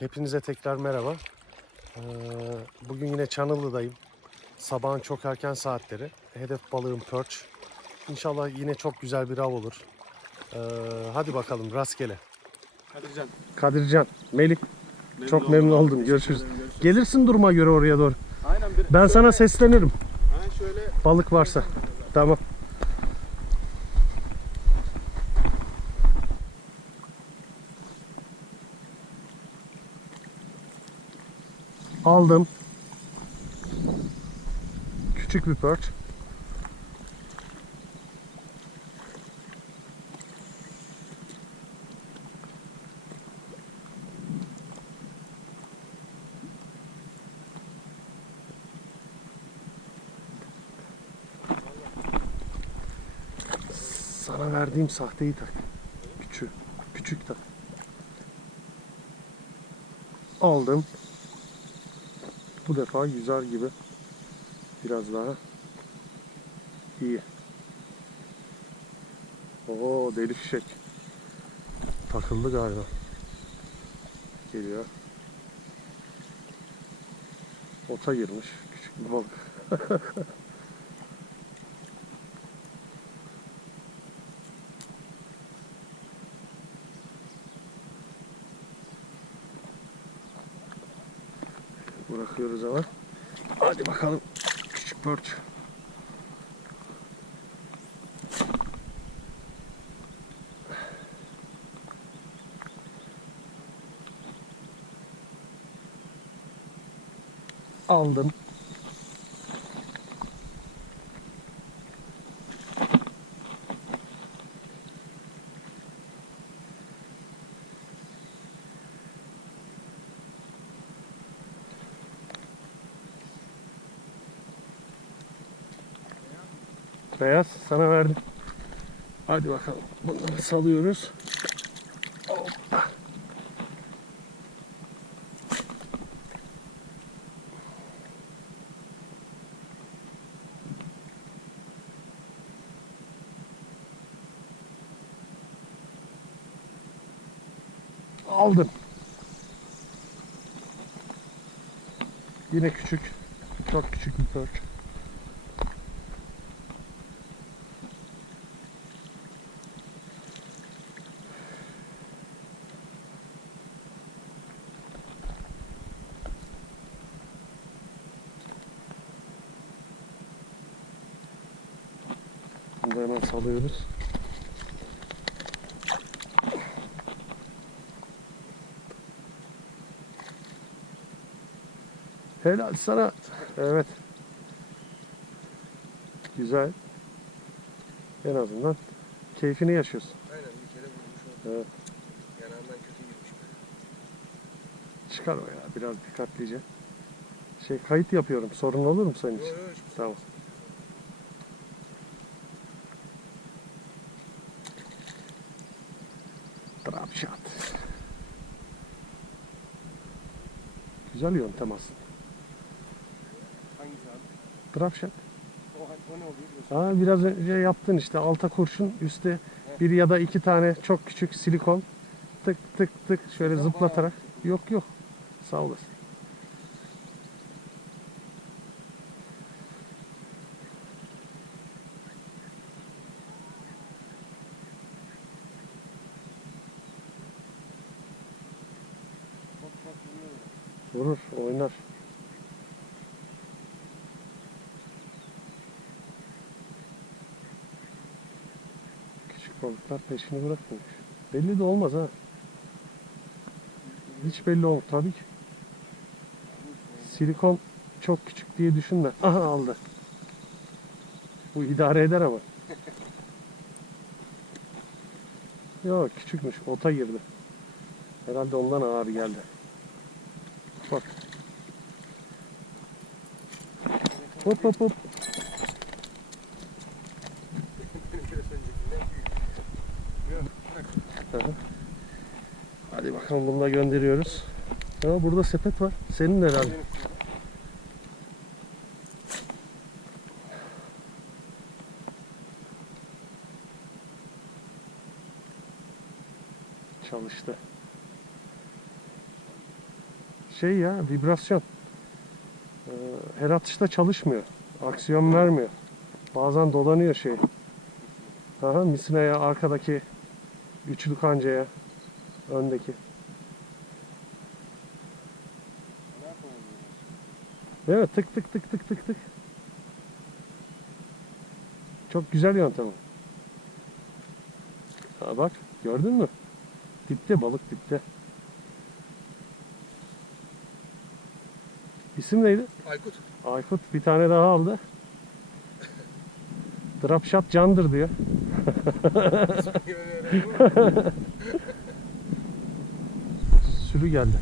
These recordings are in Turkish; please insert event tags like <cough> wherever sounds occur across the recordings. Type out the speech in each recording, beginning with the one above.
Hepinize tekrar merhaba. Ee, bugün yine Çanıllı'dayım. Sabahın çok erken saatleri. Hedef balığım perch. İnşallah yine çok güzel bir av olur. Ee, hadi bakalım rastgele. Kadircan. Kadircan, Melih çok memnun oldum. Görüşürüz. Görüşürüz. Gelirsin duruma göre oraya doğru. Aynen bir. Ben sana seslenirim Ha şöyle. balık varsa. Tamam. Aldım. Küçük bir perch. Sana verdiğim sahteyi tak. Küçük. Küçük tak. Aldım. Bu defa yüzer gibi. Biraz daha. İyi. Oo deli fişek. Takıldı galiba. Geliyor. Ota girmiş. Küçük bir balık. <laughs> Bırakıyoruz ama. Hadi bakalım. Küçük perch. Aldım. Beyaz sana verdim. Hadi bakalım. Bunları salıyoruz. Aldım. Yine küçük. Çok küçük bir perch. Da hemen salıyoruz. Helal sana. Evet. Güzel. En azından keyfini yaşıyorsun. Aynen bir kere vurmuş oldu. Evet. Yanağından kötü girmiş. Çıkar o ya biraz dikkatlice. Şey kayıt yapıyorum. Sorun olur mu senin Yok için? yok şey Tamam. Güzel yöntem aslında. Hangisi abi? Shot. O, o ne oluyor? Aa, biraz önce yaptın işte alta kurşun üstte bir ya da iki tane çok küçük silikon tık tık tık şöyle Sen zıplatarak yok yok sağ olasın. Bak bak vuruyor öyle. Vurur oynar. Küçük balıklar peşini bırakmıyor. Belli de olmaz ha. Hiç belli olmaz tabii ki. Silikon çok küçük diye düşünme. <laughs> Aha aldı. Bu idare eder ama. <laughs> Yok küçükmüş. Ota girdi. Herhalde ondan ağır geldi. Bak. Hop hop hop. Hadi bakalım bunu da gönderiyoruz. Ya burada sepet var. Senin de herhalde. Çalıştı. şey ya vibrasyon. Ee, her atışta çalışmıyor. Aksiyon vermiyor. Bazen dolanıyor şey. Aha, misineye arkadaki üçlü kancaya öndeki. Mi? Tık tık tık tık tık tık. Çok güzel yöntem. o. Ha bak gördün mü? Dipte balık dipte. İsim neydi? Aykut. Aykut bir tane daha aldı. Drop shot candır diyor. <laughs> Sürü geldi.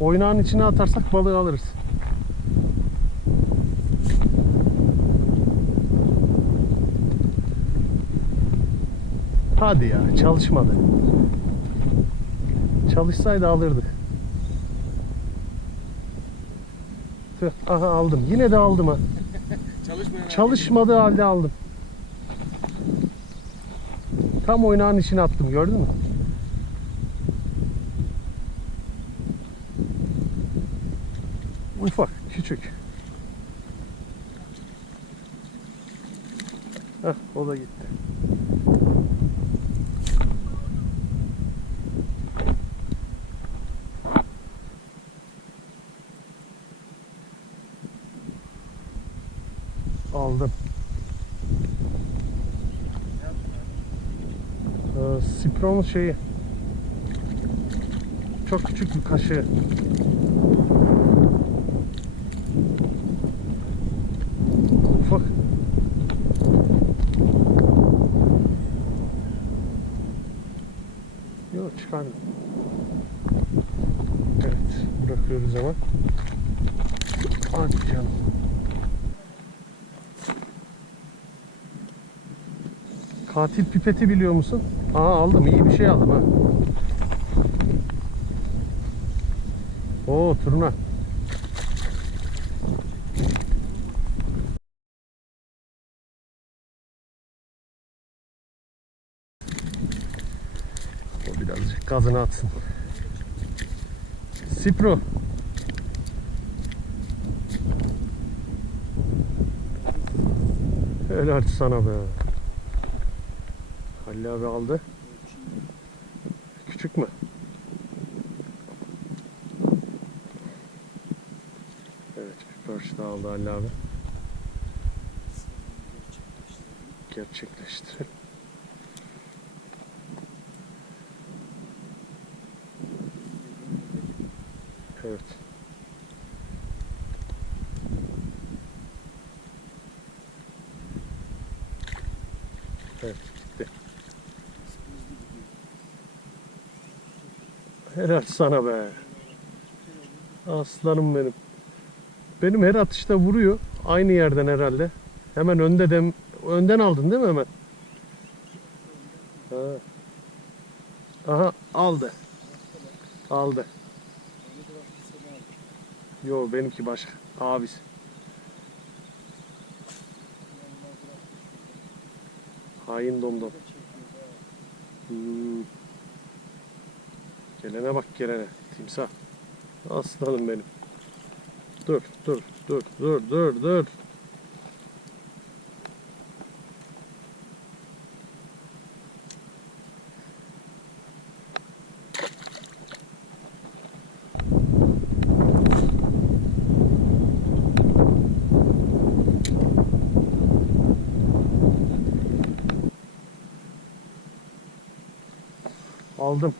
Oynağın içine atarsak balığı alırız. Hadi ya çalışmadı. Çalışsaydı alırdık. Tüh, aha aldım. Yine de aldım ha. <laughs> Çalışmadığı halde aldım. Tam oynağın içine attım gördün mü? Ufak, küçük. Heh, o da gitti. Aldım. Spron'un şeyi. Çok küçük bir kaşığı. Ufak. Yok çıkardım. Evet bırakıyoruz hemen. Hadi canım. Katil pipeti biliyor musun? Aa aldım iyi bir şey aldım ha. Oo turna. O birazcık gazını atsın. Sipro. Helal sana be. Halil abi aldı. Küçük mü? Evet bir daha aldı Halil abi. Gerçekleştirelim. Evet. Evet gitti. Helal sana be. Aslanım benim. Benim her atışta vuruyor. Aynı yerden herhalde. Hemen önde dem önden aldın değil mi hemen? Ha. Aha aldı. Aldı. Yo benimki başka. Abisi. Hain domdom. Hmm. Gelene bak gelene. Timsah. Aslanım benim. Dur dur dur dur dur dur. Aldım.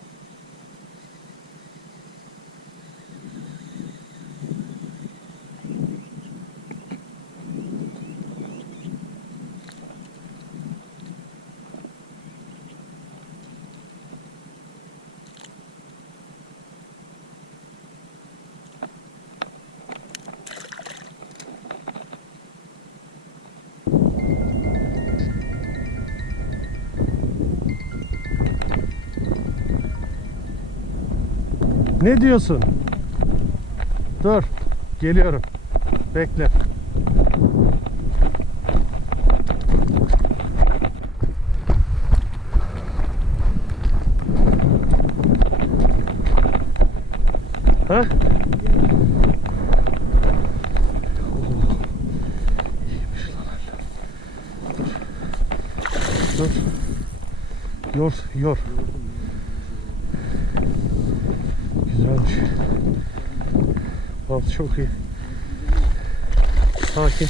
Ne diyorsun? Dur. Geliyorum. Bekle. Ha? Dur. Dur. Yor, yor. Güzelmiş. Vallahi çok iyi. Sakin.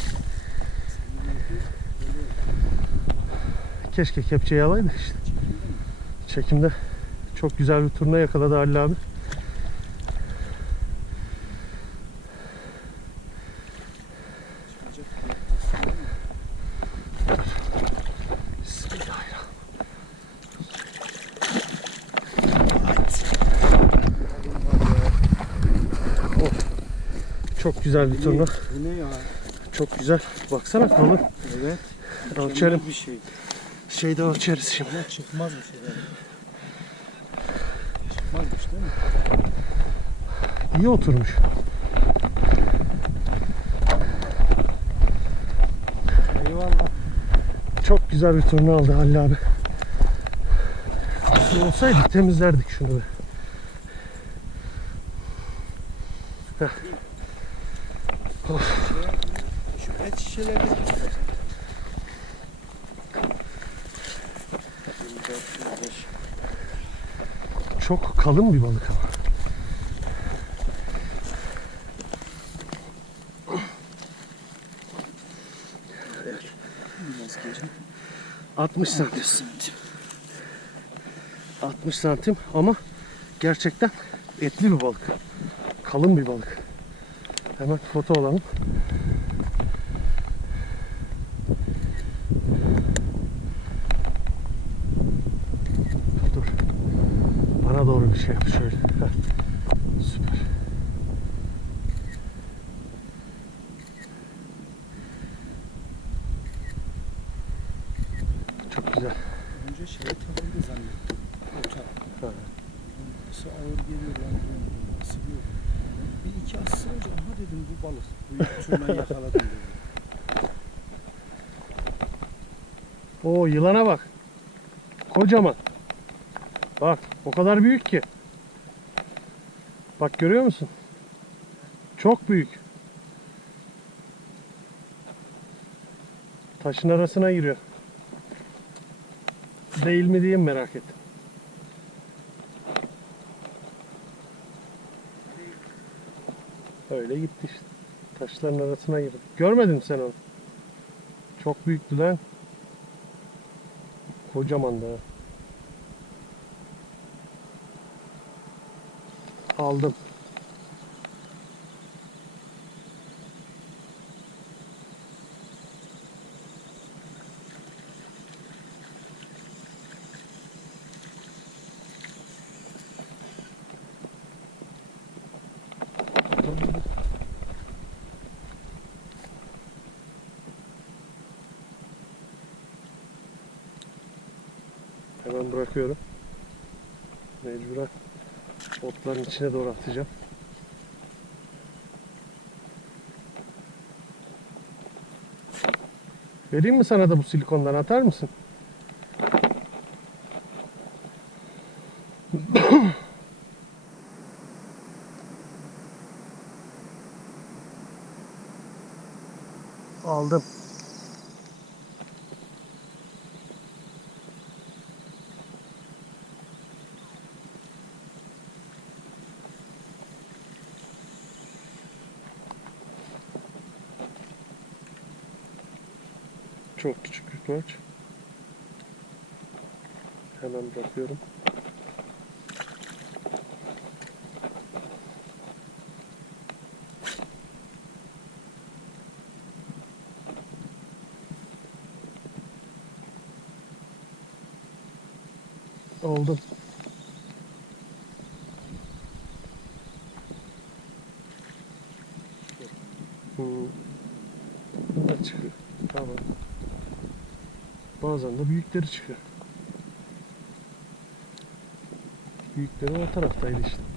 Keşke kepçeyi alaydı işte. Çekimde çok güzel bir turna yakaladı Halil abi. Çok güzel bir turna. Bu ne ya? Çok güzel. Baksana kalın. Evet. Ölçelim. Bir şey. Şeyde ölçeriz şimdi. Ama çıkmaz bir şey. yani. Çıkmazmış değil mi? İyi oturmuş. Eyvallah. Çok güzel bir turna aldı Halil abi. Su olsaydı temizlerdik şunu be. Şu et şişeleri Çok kalın bir balık ama. Geri. 60 santim. 60 santim ama gerçekten etli bir balık. Kalın bir balık. Hemen foto alalım. Dur. Bana doğru bir şey yap şöyle. Süper. Çok güzel. Önce şeye takıldı zannettim. Uçak. Ha. Nasıl ağır geliyor lan. Nasıl Bir iki asılınca aha dedim bu balık. Büyük yakaladım dedim. Oo yılana bak. Kocaman. Bak o kadar büyük ki. Bak görüyor musun? Çok büyük. Taşın arasına giriyor. Değil mi diye merak ettim. Öyle gitti işte. Taşların arasına girdi. Görmedin sen onu? Çok büyüktü lan. Kocaman da. Aldım. Hemen bırakıyorum. Mecburen otların içine doğru atacağım. Vereyim mi sana da bu silikondan atar mısın? Çok küçük bir parça. Hemen bırakıyorum. Oldu. Hmm. Bunlar çıkıyor. Tamam. Bazen de büyükleri çıkıyor. Büyükleri o taraftaydı işte.